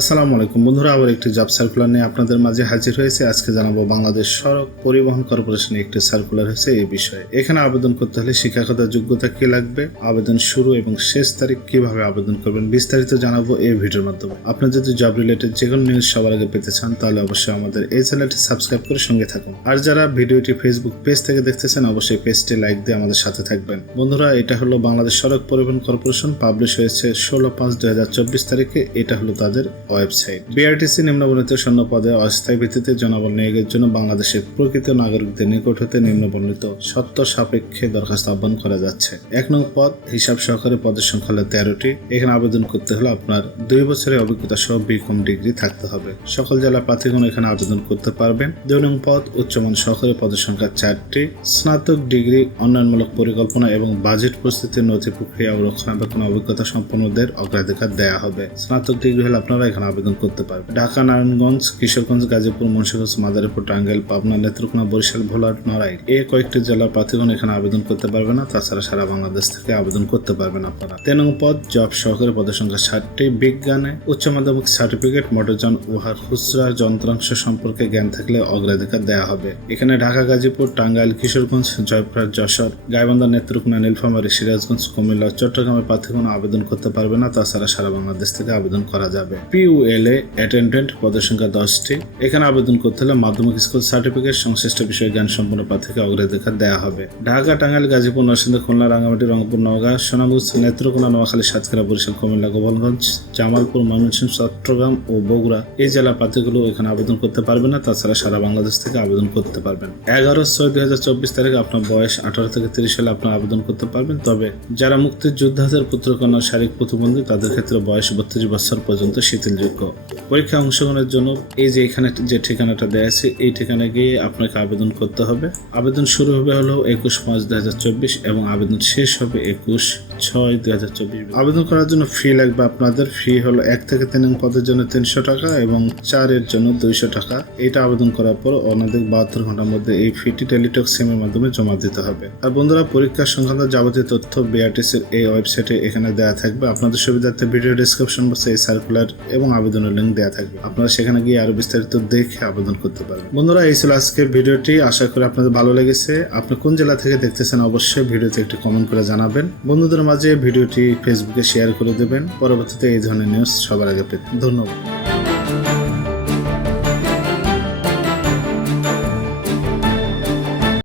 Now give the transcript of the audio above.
আসসালামু আলাইকুম। বন্ধুরা, আবার একটি জব সার্কুলার নিয়ে আপনাদের মাঝে হাজির হয়েছে। আজকে জানাব বাংলাদেশ সড়ক পরিবহন কর্পোরেশনে একটি সার্কুলার হয়েছে এই বিষয়ে। এখানে আবেদন করতে হলে শিক্ষাগত যোগ্যতা কি লাগবে, আবেদন শুরু এবং শেষ তারিখ কীভাবে আবেদন করবেন বিস্তারিত জানাব এই ভিডিওর মাধ্যমে। আপনি যদি জব রিলেটেড যে কোনো নিউজ সবার আগে পেতে চান, তাহলে অবশ্যই আমাদের এই চ্যানেলটি সাবস্ক্রাইব করে সঙ্গে থাকুন। আর যারা ভিডিওটি ফেসবুক পেজ থেকে দেখতেছেন, অবশ্যই পেজটি লাইক দিয়ে আমাদের সাথে থাকবেন। বন্ধুরা, এটা হলো বাংলাদেশ সড়ক পরিবহন কর্পোরেশন। পাবলিশ হয়েছে ষোলো পাঁচ দু তারিখে। এটা হলো তাদের ওয়েবসাইট। বিআরটিসি নিম্নবর্ণিত পদে অস্থায়ী ভিত্তিতে জনবল নিয়োগের জন্য বাংলাদেশের প্রকৃত নাগরিকদের নিকট হতে নিম্নবর্ণিত সত্য সাপেক্ষে দরখাস্ত আহ্বান করা যাচ্ছে। এক নং পদ, হিসাব সহকারে পদের সংখ্যা হলো তেরোটি। এখানে আবেদন করতে হলে আপনার দুই বছরের অভিজ্ঞতা সহ বিকম ডিগ্রি থাকতে হবে। সকল জেলা প্রার্থীগণ এখানে আবেদন করতে পারবেন। দুই নং পদ, উচ্চমান সহকারে পদের সংখ্যা চারটি। স্নাতক ডিগ্রি, উন্নয়নমূলক পরিকল্পনা এবং বাজেট প্রস্তুতির নথি প্রক্রিয়া ও রক্ষণাবেক্ষণ অভিজ্ঞতা সম্পন্নদের অগ্রাধিকার দেওয়া হবে। স্নাতক ডিগ্রি হলে আপনারা এখানে আবেদন করতে পারবে। ঢাকা, নারায়ণগঞ্জ, কিশোরগঞ্জ, গাজীপুর, মুন্সিগঞ্জ, মাদারীপুর, টাঙ্গাইল, পাবনা, নেত্রকোনা, বরিশাল, ভোলাট নড়াইল এ কয়েকটি জেলার প্রার্থীগণ এখানে আবেদন করতে পারবে না। তাছাড়া সারা বাংলাদেশ থেকে আবেদন করতে পারবেন আপনারা। তেন পদ জব সহকারী পদের সংখ্যা ষাটটি। বিজ্ঞানে উচ্চ মাধ্যমিক সার্টিফিকেট, মোটরযান, উহার, খুচরা, যন্ত্রাংশ সম্পর্কে জ্ঞান থাকলে অগ্রাধিকার দেওয়া হবে। এখানে ঢাকা, গাজীপুর, টাঙ্গাইল, কিশোরগঞ্জ, জয়পুরহাট, যশোর, গাইবান্ধা, নেত্রকোনা, নীলফামারী, সিরাজগঞ্জ, কুমিল্লা চট্টগ্রামের প্রার্থীগণ আবেদন করতে পারবে না। তাছাড়া সারা বাংলাদেশ থেকে আবেদন করা যাবে। পিইউএলএ অ্যাটেন্ডেন্ট পদের সংখ্যা দশটি। এখানে আবেদন করতে হলে মাধ্যমিক স্কুল সার্টিফিকেট সংশ্লিষ্ট বিষয়ে জ্ঞান সম্পন্ন প্রার্থীকে অগ্রাধিকার দেওয়া হবে। ঢাকা, টাঙ্গাইল, গাজীপুর, নরসিংদী, খুলনা, রাঙ্গামাটি, রংপুর, নওগাঁ, সোনামুখ, নেত্রকোনা, নোয়াখালী, সাতক্ষীরা, বরিশাল, কুমিল্লা, গোপালগঞ্জ, জামালপুর, ময়মনসিংহ, চট্টগ্রাম ও বগুড়া এই জেলা প্রার্থীগুলো এখানে আবেদন করতে পারবে না। তাছাড়া সারা বাংলাদেশ থেকে আবেদন করতে পারবেন। এগারো ছয় দুই হাজার চব্বিশ তারিখে আপনার বয়স আঠারো থেকে তিরিশ সালে আপনার আবেদন করতে পারবেন। তবে যারা মুক্তিযোদ্ধাদের পুত্রকন্যা, শারীরিক প্রতিবন্ধী, তাদের ক্ষেত্রে বয়স বত্রিশ বছর পর্যন্ত শিথিলযোগ্য পরীক্ষা অংশগ্রহণের জন্য এই যে এখানে যে ঠিকানাটা দেওয়া আছে, এই ঠিকানা গিয়ে আপনাকে আবেদন করতে হবে। আবেদন শুরু হবে হলো একুশ পাঁচ দু এবং আবেদন শেষ হবে একুশ ছয় দুই হাজার চব্বিশ আবেদন করার জন্য ফি লাগবে আপনাদের। ফি হলো এক থেকে তিন পদের জন্য তিনশো টাকা এবং চারের জন্য দুইশো টাকা। এটা আবেদন করার পর অনধিক বাহাত্তর ঘণ্টার মধ্যে এই ফিটি টেলিটক সিমের মাধ্যমে জমা দিতে হবে। আর বন্ধুরা পরীক্ষা সংক্রান্ত যাবতীয় তথ্য বিআরটিসির এই ওয়েবসাইটে এখানে দেওয়া থাকবে। আপনাদের সুবিধার্থে ভিডিও ডিসক্রিপশন বক্সে এই সার্কুলার এবং আবেদনের লিঙ্ক দেওয়া থাকবে। আপনারা সেখানে গিয়ে আরও বিস্তারিত দেখে আবেদন করতে পারবেন। বন্ধুরা, এই ছিল আজকের ভিডিওটি। আশা করি আপনাদের ভালো লেগেছে। আপনি কোন জেলা থেকে দেখতেছেন, অবশ্যই ভিডিওতে একটি কমেন্ট করে জানাবেন। বন্ধুদের মাঝে ভিডিওটি ফেসবুকে শেয়ার করে দেবেন। পরবর্তীতে এই ধরনের নিউজ সবার আগে পেতে। ধন্যবাদ।